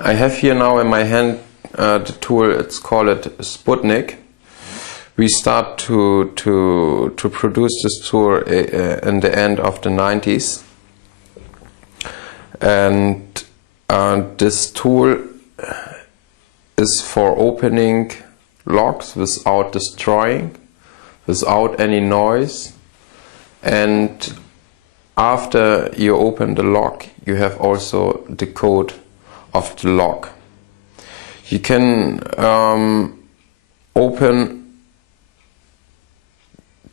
I have here now in my hand the tool, it's called Sputnik. We start to produce this tool in the end of the 90s. And this tool is for opening locks without destroying, without any noise. And after you open the lock, you have also the code of the lock. You can open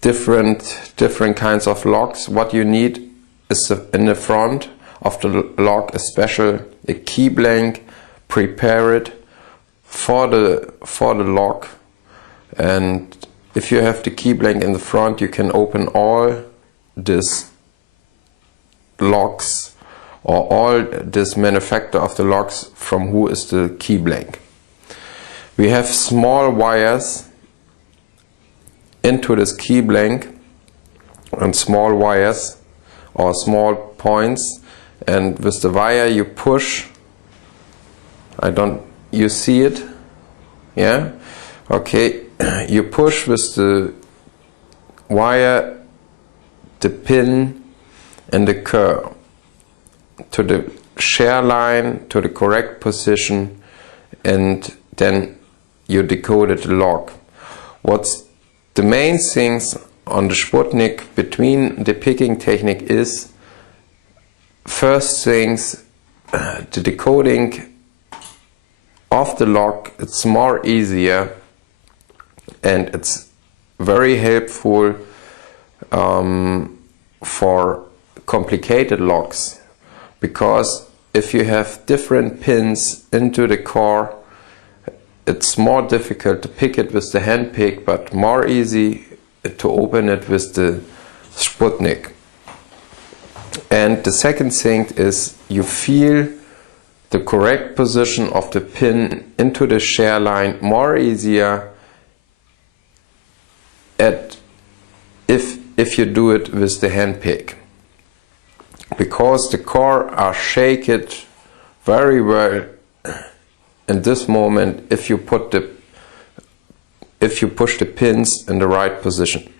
different kinds of locks. What you need is in the front of the lock a key blank prepared for the lock. And if you have the key blank in the front, you can open all these locks or all this manufacturer of the locks from who is the key blank. We have small wires into this key blank and small wires or small points, and with the wire you push. You see it? Yeah? Okay, you push with the wire the pin and the curve to the share line, to the correct position, and then you decoded the lock. What's the main things on the Sputnik between the picking technique is, first things, the decoding of the lock, it's more easier and it's very helpful for complicated locks, because if you have different pins into the core, it's more difficult to pick it with the hand pick, but more easy to open it with the Sputnik. And the second thing is, you feel the correct position of the pin into the share line more easier if you do it with the hand pick, because the core are shaken very well in this moment if you push the pins in the right position.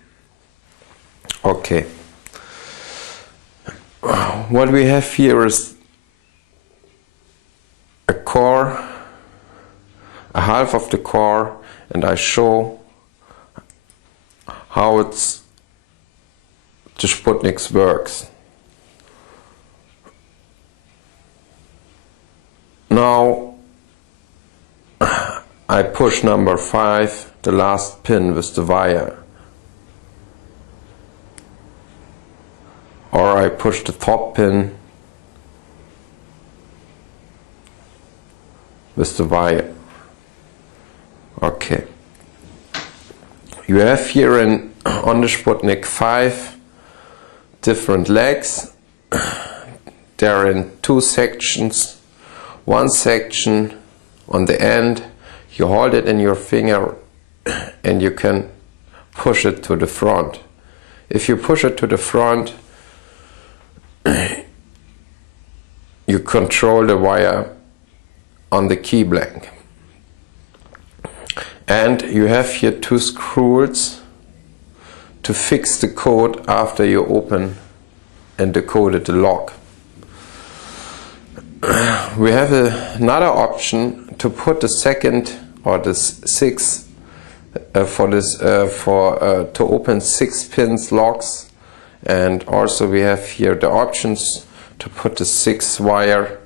Okay. What we have here is a core, a half of the core, and I show how the Sputnik works. Now I push number 5, the last pin with the wire, or I push the top pin with the wire. Okay. You have here on the Sputnik 5 different legs. They're in 2 sections. One section on the end, you hold it in your finger and you can push it to the front. If you push it to the front, you control the wire on the key blank. And you have here 2 screws to fix the code after you open and decoded the lock. We have another option to put the second or the 6 to open 6 pins locks, and also we have here the options to put the 6 wire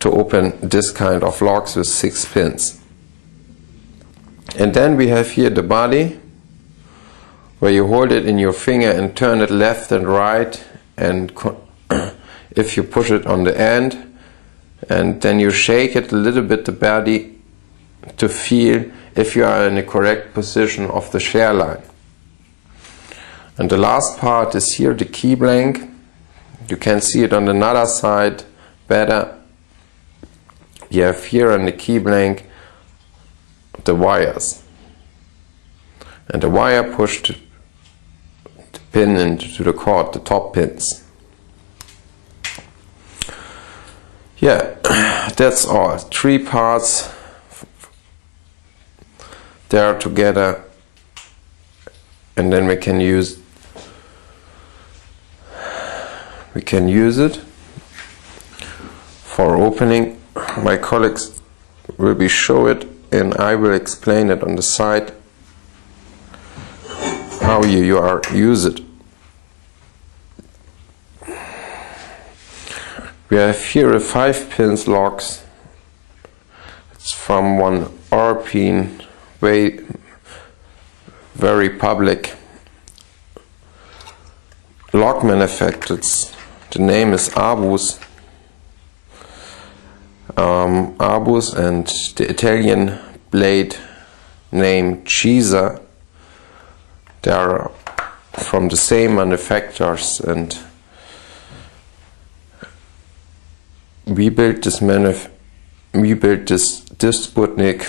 to open this kind of locks with 6 pins. And then we have here the body, where you hold it in your finger and turn it left and right, and if you push it on the end, and then you shake it a little bit, the body, to feel if you are in the correct position of the share line. And the last part is here the key blank. You can see it on another side better. You have here on the key blank the wires, and the wire pushed the pin into the cord, the top pins. Yeah, that's all. 3 parts there together, and then we can use it for opening. My colleagues will show it, and I will explain it on the side how you use it. We have here a 5-pin locks. It's from one European, very public lock manufacturer. The name is Abus. Abus, and the Italian blade name Cisa. They are from the same manufacturers, and we built this Sputnik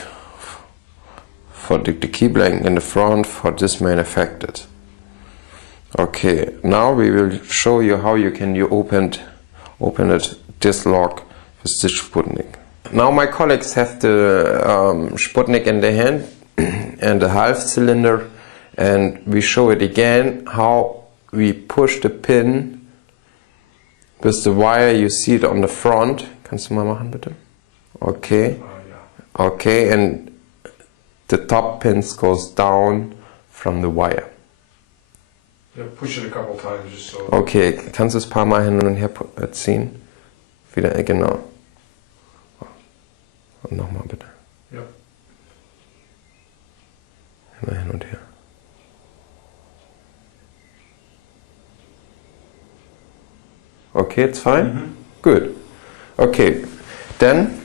for the keyblade in the front for this manufactured. Okay, now we will show you how you can open it, this lock with this Sputnik. Now my colleagues have the Sputnik in their hand and the half cylinder, and we show it again how we push the pin with the wire. You see it on the front. Kannst du mal machen, bitte? Okay. Okay, and the top pins goes down from the wire. Yeah, push it a couple times just so. Okay, kannst du es ein paar Mal hin und her ziehen? Wieder, genau. Und nochmal bitte. Ja. Immer hin und her. Okay, it's fine? Mm-hmm. Good. Okay, then,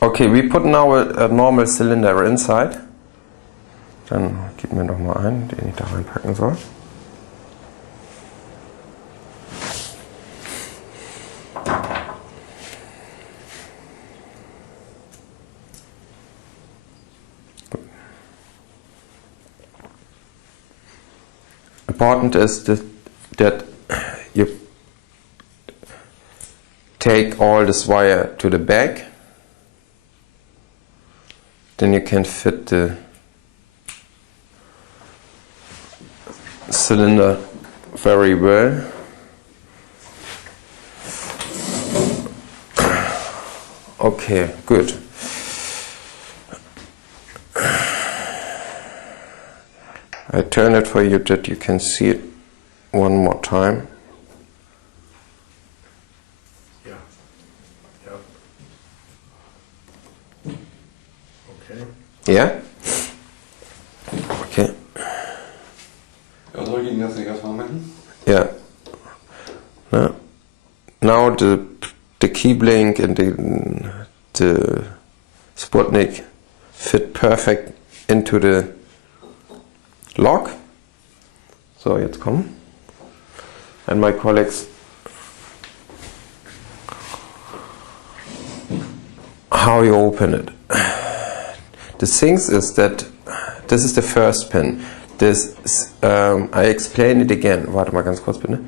okay, we put now a normal cylinder inside. Dann gib mir doch mal einen, den ich da reinpacken soll. Important is that you take all this wire to the back, then you can fit the cylinder very well. Okay, good. I turn it for you that you can see it one more time. Yeah. Yeah. Okay. Yeah? Okay. Yeah. Now the keyblade and the Sputnik fit perfect into the lock. So, jetzt kommen. And my colleagues, how you open it. The thing is that this is the first pin. This I explain it again. Warte mal ganz kurz bitte.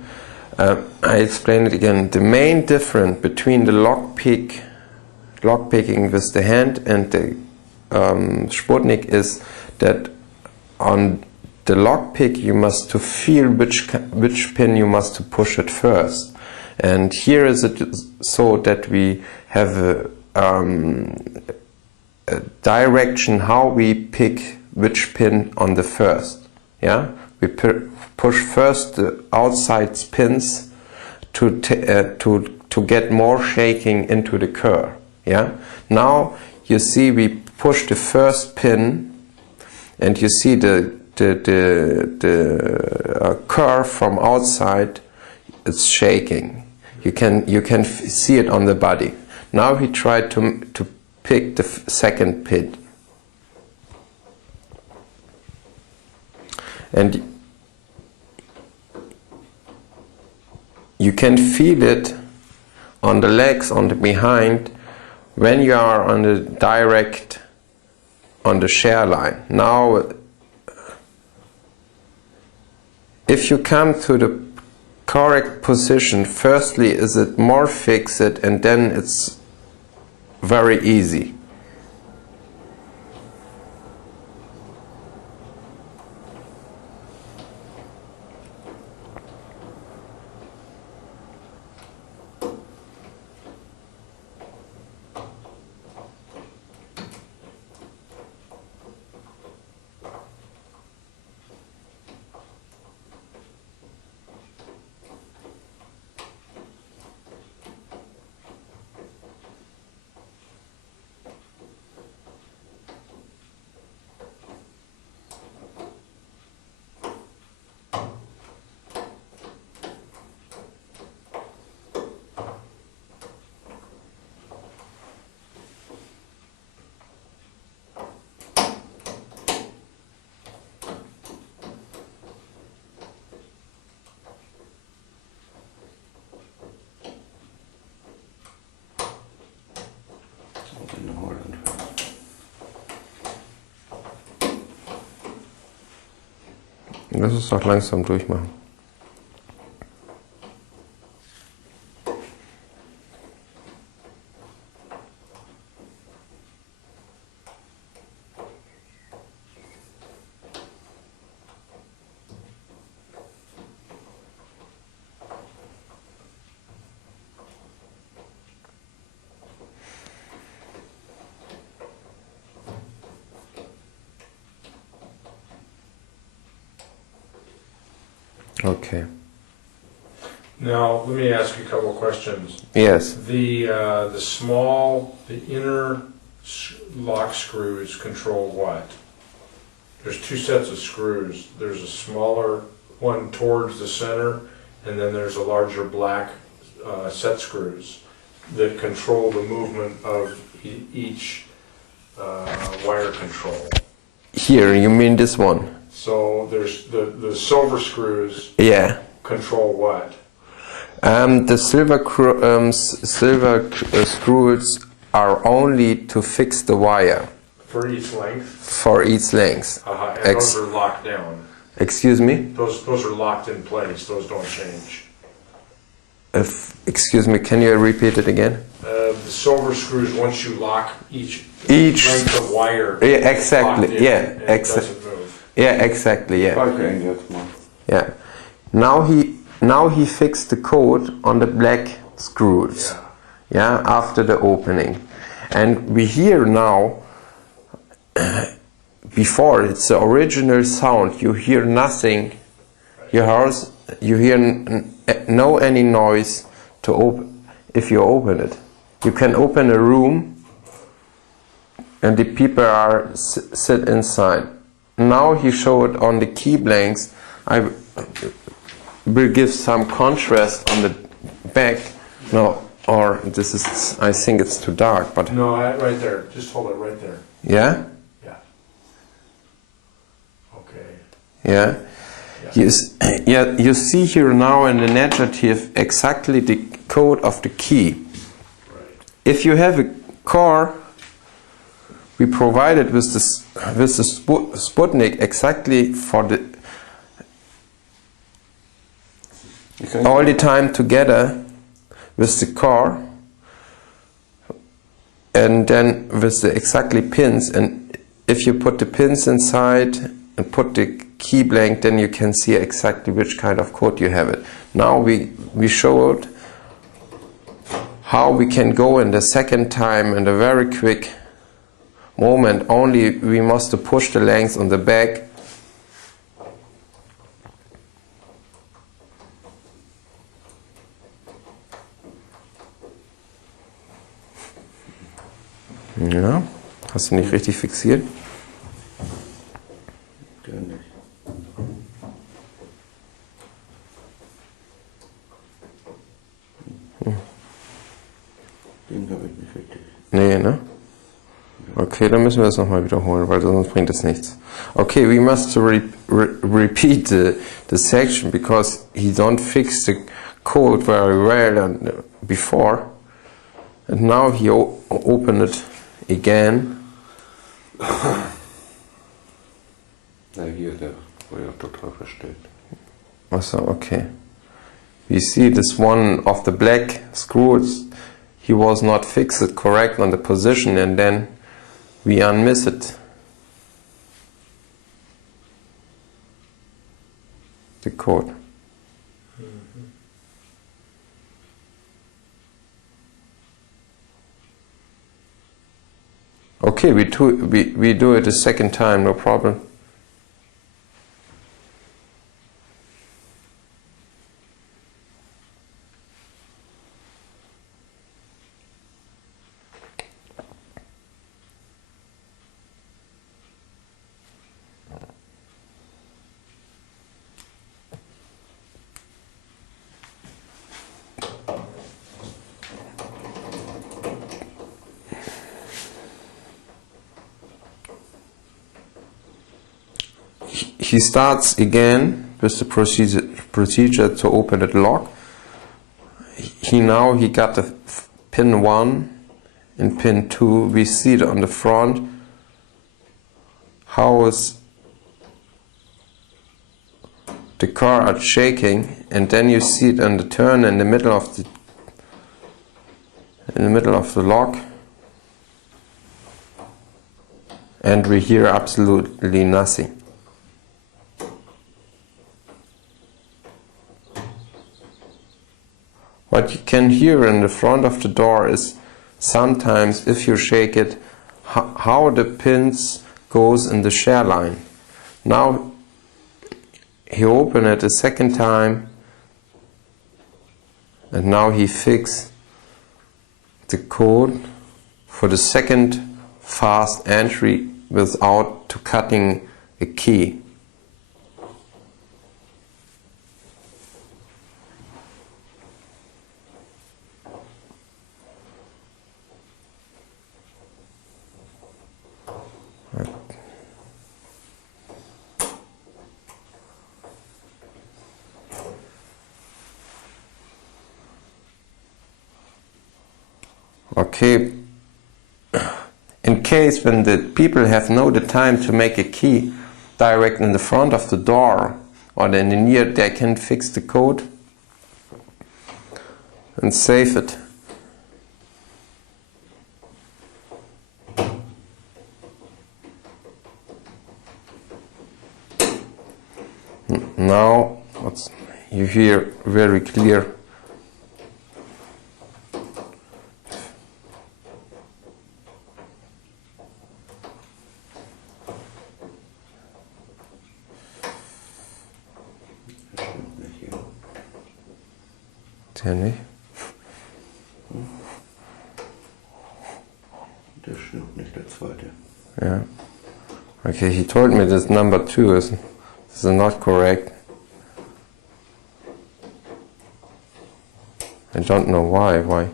I explain it again. The main difference between the lockpicking with the hand and the Sputnik is that on the lockpick you must to feel which pin you must to push it first. And here is it so that we have a direction how we pick which pin on the first. Yeah, we push first the outside pins to get more shaking into the curve. Yeah. Now you see we push the first pin, and you see the curve from outside. It's shaking. You can see it on the body. Now he tried to pick the second pin. And you can feel it on the legs, on the behind, when you are on the direct, on the shear line. Now, if you come to correct position. Firstly, is it more fixed, and then it's very easy. Lass es doch langsam durchmachen. Okay. Now, let me ask you a couple of questions. Yes. The inner lock screws control what? There's two sets of screws. There's a smaller one towards the center, and then there's a larger black set screws that control the movement of each wire control. Here, you mean this one? So there's the silver screws. Yeah. Control what? The silver screws are only to fix the wire. For each length? For each length. And those are locked down. Excuse me? Those are locked in place. Those don't change. Excuse me, can you repeat it again? The silver screws, once you lock each length of wire. Yeah, exactly. Yeah, exactly. Yeah, exactly. Yeah. Yeah. Now he fixed the code on the black screws. Yeah. After the opening, and we hear now. Before it's the original sound. You hear nothing. You hear no any noise to open. If you open it, you can open a room, and the people are sit inside. Now he showed on the key blanks. I will give some contrast on the back. No, or this is. I think it's too dark. But no, right there. Just hold it right there. Yeah. Yeah. Okay. Yeah. You see here now in the negative exactly the code of the key. Right. If you have a car, we provided with the Sputnik exactly for the all the time together with the car, and then with the exactly pins. And if you put the pins inside and put the key blank, then you can see exactly which kind of code you have it. Now we showed how we can go in the second time in a very quick moment. Only we must push the length on the back. Ja, hast du nicht richtig fixiert? Der nicht. Den habe ich nicht richtig. Nee, ne? Okay, dann müssen wir es nochmal wiederholen, weil sonst bringt es nichts. Okay, we must repeat the section because he don't fix the code very well before, and now he open it again. Na hier, der war ja total verstellt. Achso, okay. we see this one of the black screws, he was not fixed correct on the position, and then we unmiss it. The code. Okay, we do it a second time, no problem. He starts again with the procedure to open the lock. He got the pin 1 and pin 2. We see it on the front. How is the car are shaking, and then you see it on the turn in the middle of the lock, and we hear absolutely nothing. What you can hear in the front of the door is sometimes, if you shake it, how the pins goes in the share line. Now he opened it a second time, and now he fixed the code for the second fast entry without cutting a key. Okay, in case when the people have no the time to make a key direct in the front of the door or in the near, they can fix the code and save it. Now you hear very clear. Der stimmt nicht, der zweite. Yeah. Okay, he told me this number 2 is not correct. I don't know why.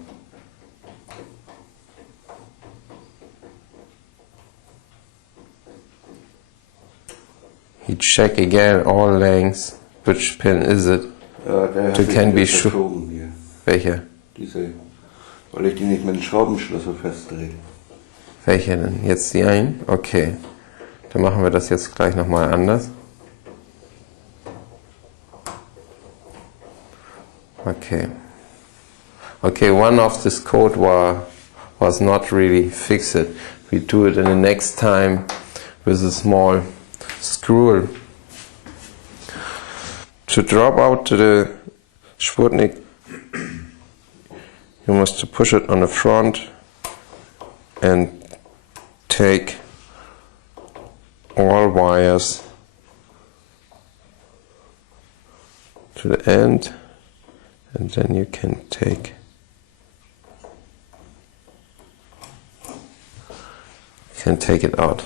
He check again all lengths. Which pin is it? Ja, der To hat can be sich verschoben hier. Welche? Diese, weil ich die nicht mit dem Schraubenschlüssel festdrehe. Welche denn? Jetzt die ein? Okay. Dann machen wir das jetzt gleich nochmal anders. Okay. Okay, one of this code was not really fixed. We do it in the next time with a small screw. To drop out to the Sputnik, you must push it on the front and take all wires to the end, and then you can take it out.